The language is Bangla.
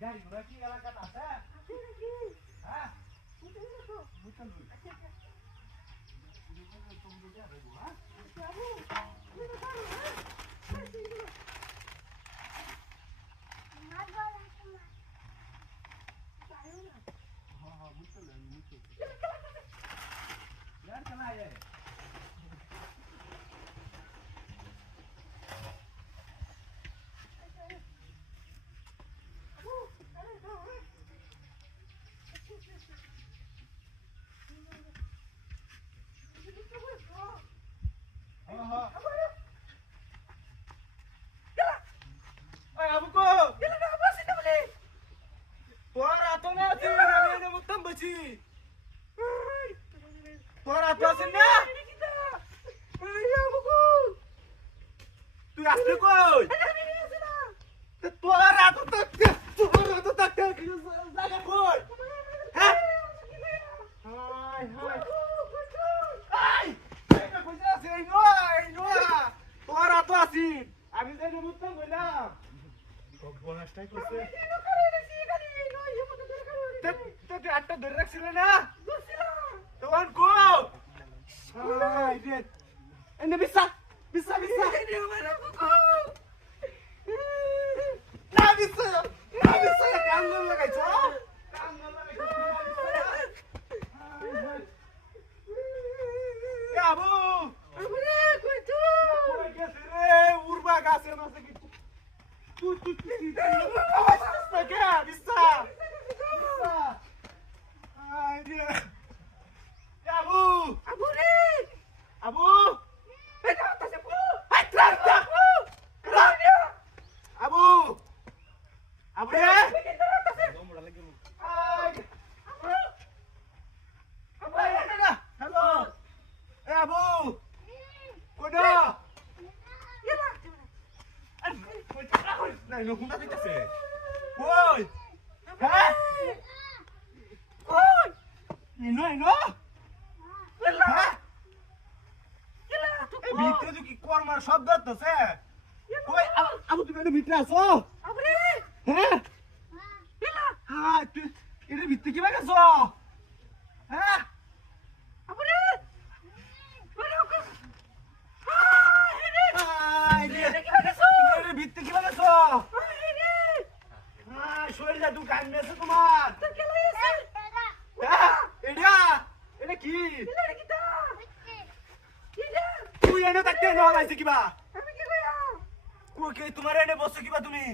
গাড়ি ঘোড়া কি এলাকাত আছে? হ্যাঁ यार चला है আমি যে মুত্তাম বললাম বনাসটাই করছে তো তুই আটটা ধরে রাখছিল না তখন কো এনে বিসা বিসা বিসা না বিসা না বিসা কাঙ্গল লাগাইছো কাঙ্গল লাগাইছো আবু আরে কই তো কই গেছে রে উড়বা গাছে মাছে কি তুই তুই বিসা কে বিসা বিসা আই রে আবু আবু রে আবু এটা তাছে আবু আই ট্রাক আবু আবু আবু রে দমড়া লাগে আই আবু আবু না হ্যালো এ আবু কোডা ইয়ালা কই কই নাই নো হুনা দিতেছে কই হ্যাঁ কই নিনো নিনো হ্যাঁ এই ভিতরে তো কি কর্মার শব্দ হচ্ছে কই আবু তুমি এর ভিতরে আছো আবু রে হ্যাঁ ইয়ালা হ্যাঁ তুই এর ভিতরে কি বাগাছো হ্যাঁ আবু রে ভিত্তি কি বাগাছো শরীরটা দু গান মেয়েছে তোমার এটা এটা কি তুই এনে থাকতে নেওয়া যাইছে কিবা তোমার এনে বসছো কিবা তুমি